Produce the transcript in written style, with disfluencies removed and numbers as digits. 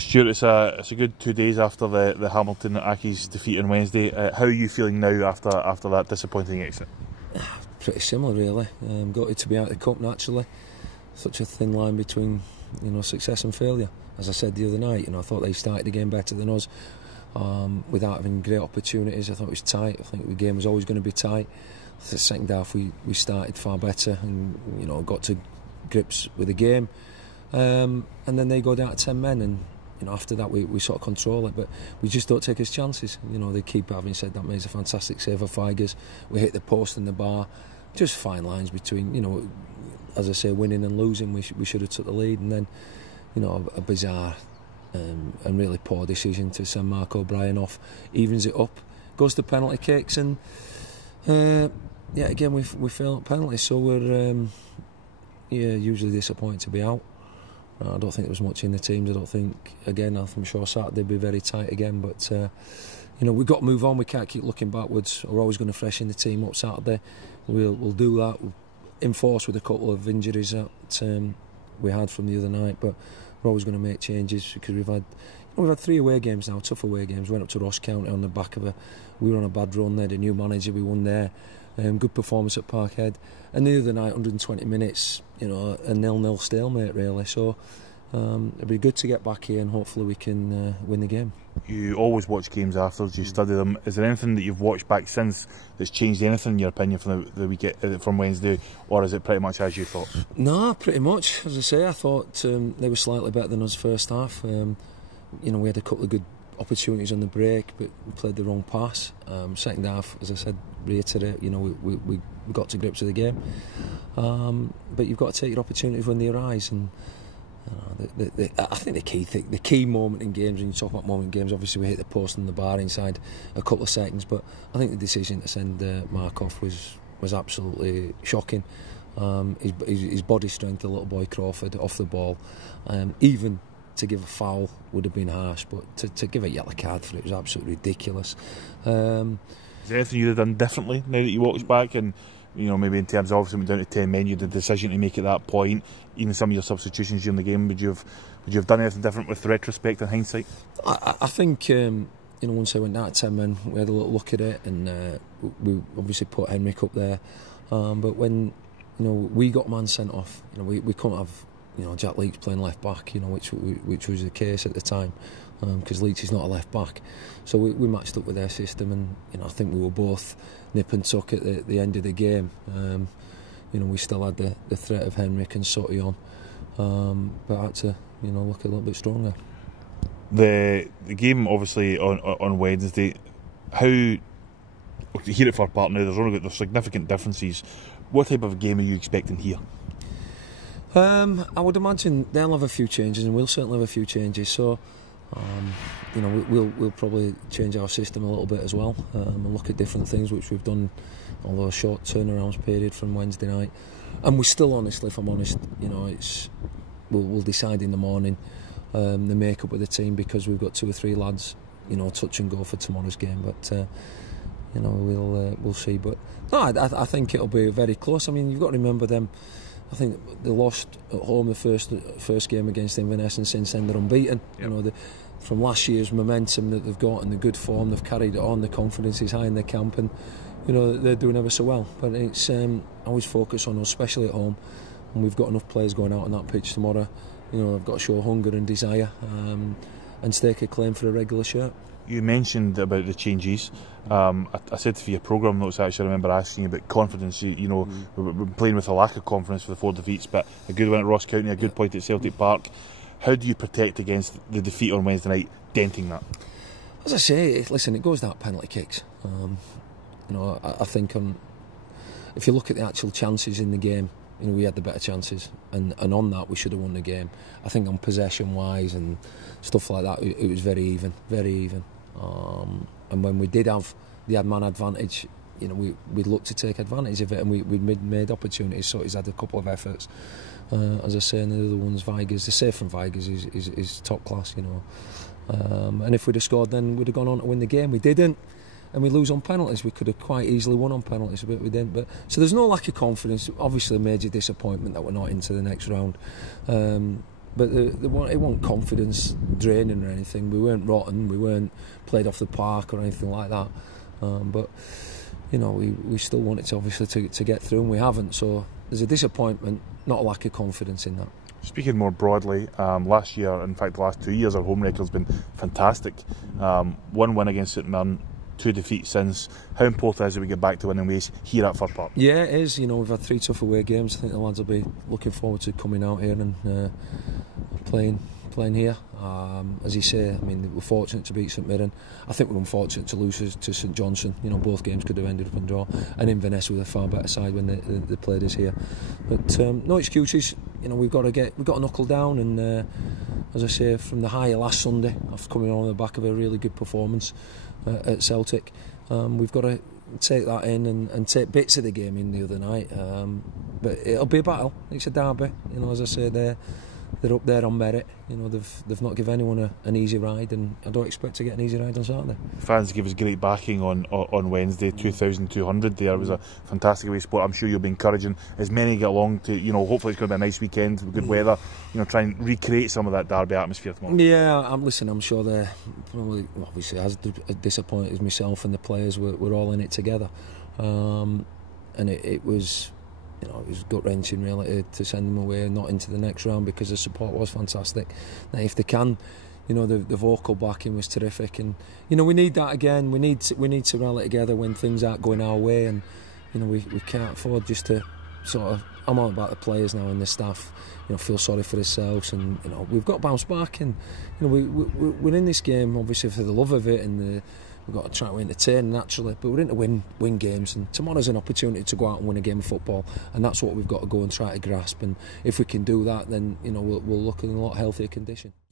Stuart, it's a good 2 days after the Hamilton Accies defeat on Wednesday. How are you feeling now after that disappointing exit? Pretty similar, really. Got it to be out of the cup naturally. Such a thin line between success and failure. As I said the other night, I thought they started the game better than us, without having great opportunities. I thought it was tight. I think the game was always going to be tight. The second half we started far better and got to grips with the game. And then they go down to 10 men and after that we sort of control it, but we just don't take his chances. The keeper, having said that, made a fantastic save for Figers. We hit the post and the bar. Just fine lines between, as I say, winning and losing. We should have took the lead, and then a bizarre and really poor decision to send Mark O'Brien off evens it up, goes to penalty kicks, and again we fail at penalties, so we're usually disappointed to be out. I don't think there was much in the teams. I'm sure Saturday will be very tight again, but we've got to move on. We can't keep looking backwards. We're always going to freshen the team up Saturday. We'll do that. We'll enforce with a couple of injuries that we had from the other night, but we're always going to make changes because we've had 3 away games now, tough away games. Went up to Ross County on the back of we were on a bad run there. The new manager, we won there. Good performance at Parkhead, and the other night 120 minutes, a 0-0 stalemate really. So it'll be good to get back here and hopefully we can win the game. You always watch games afterwards, you study them. Is there anything that you've watched back since that's changed anything in your opinion from the week from Wednesday, or is it pretty much as you thought? No, pretty much. As I say, I thought they were slightly better than us first half. We had a couple of good opportunities on the break, but we played the wrong pass. Second half, as I said, reiterate, we got to grips with the game. But you've got to take your opportunities when they arise, and I think the key moment in games, when you talk about moment in games, obviously we hit the post and the bar inside a couple of seconds, but I think the decision to send Mark off was absolutely shocking. His body strength, the little boy Crawford, off the ball, even to give a foul would have been harsh, but to give a yellow card for it was absolutely ridiculous. Is there anything you'd have done differently now that you watch back, and maybe in terms of obviously went down to 10 men, you had the decision to make at that point, even some of your substitutions during the game, would you have done anything different with retrospect and hindsight? I think once I went down to 10 men, we had a little look at it, and we obviously put Henrik up there, but when we got man sent off, we couldn't have Jack Leach playing left back, which was the case at the time, because Leach is not a left back. So we matched up with their system, and I think we were both nip and tuck at the end of the game. We still had the threat of Henrik and Sutty on, but had to look a little bit stronger. The game obviously on Wednesday, how to hear it for a part now, there's significant differences. What type of game are you expecting here? I would imagine they'll have a few changes, and we'll certainly have a few changes. So, we'll probably change our system a little bit as well, and look at different things, which we've done, although a short turnaround period from Wednesday night. And we're still, honestly, if I'm honest, we'll decide in the morning the makeup of the team, because we've got 2 or 3 lads, touch and go for tomorrow's game. But we'll see. But no, I think it'll be very close. I mean, you've got to remember them. I think they lost at home the first game against Inverness, and since then they're unbeaten. Yep. From last year's momentum that they've got and the good form, they've carried it on. The confidence is high in their camp, and they're doing ever so well. But it's always focus on us, especially at home, and we've got enough players going out on that pitch tomorrow. I've got to show hunger and desire, and stake a claim for a regular shirt. You mentioned about the changes. I said for your programme notes, I remember asking you about confidence. We're playing with a lack of confidence for the 4 defeats, but a good win at Ross County, a good point at Celtic Park. How do you protect against the defeat on Wednesday night, denting that? As I say, listen, it goes down to penalty kicks. I think if you look at the actual chances in the game, we had the better chances, and on that we should have won the game. I think on possession wise and stuff like that, it was very even. And when we did have the man advantage, we'd looked to take advantage of it, and we'd made opportunities. So he's had a couple of efforts, as I say, and the other one's Vigers. The save from Vigers is top class, and if we'd have scored, then we'd have gone on to win the game. We didn't, and we lose on penalties. We could have quite easily won on penalties, but we didn't. So there's no lack of confidence. Obviously a major disappointment that we're not into the next round. But it wasn't confidence draining or anything. We weren't rotten. We weren't played off the park or anything like that. But you know, we still wanted to obviously to get through, and we haven't. So there's a disappointment, not a lack of confidence in that. Speaking more broadly, last year, in fact the last 2 years, our home record's been fantastic. 1 win against St Mirren, 2 defeats since. How important is it we get back to winning ways here at Fir Park? Yeah, it is. You know, we've had 3 tough away games. I think the lads will be looking forward to coming out here and playing here. As you say, I mean, we're fortunate to beat St Mirren. I think we're unfortunate to lose to St Johnstone. You know, both games could have ended up in draw. And Inverness with a far better side when they played us here. But no excuses. You know, we've got to knuckle down. And as I say, from the high last Sunday, after coming on the back of a really good performance at Celtic, we've got to take that in and take bits of the game in the other night. But it'll be a battle. It's a derby. You know, as I say, they're up there on merit. You know, they've not given anyone an easy ride, and I don't expect to get an easy ride on Saturday. Fans give us great backing on Wednesday, 2,200 there. It was a fantastic away sport. I'm sure you'll be encouraging as many get along to, you know, hopefully it's going to be a nice weekend with good weather, you know, try and recreate some of that derby atmosphere tomorrow. Yeah, I'm sure they're probably, obviously as disappointed as myself and the players, we're all in it together. And it was, you know, it was gut-wrenching really to send them away and not into the next round, because the support was fantastic. Now, if they can, you know, the vocal backing was terrific, and you know, we need that again. We need to rally together when things aren't going our way, and you know, we can't afford just to sort of. I'm all about the players now and the staff. You know, feel sorry for themselves, and you know, we've got to bounce back, and you know, we're in this game obviously for the love of it, and we've got to try to entertain naturally, but we're in to win games, and tomorrow's an opportunity to go out and win a game of football, and that's what we've got to go and try to grasp. And if we can do that, then you know, we'll look in a lot healthier condition.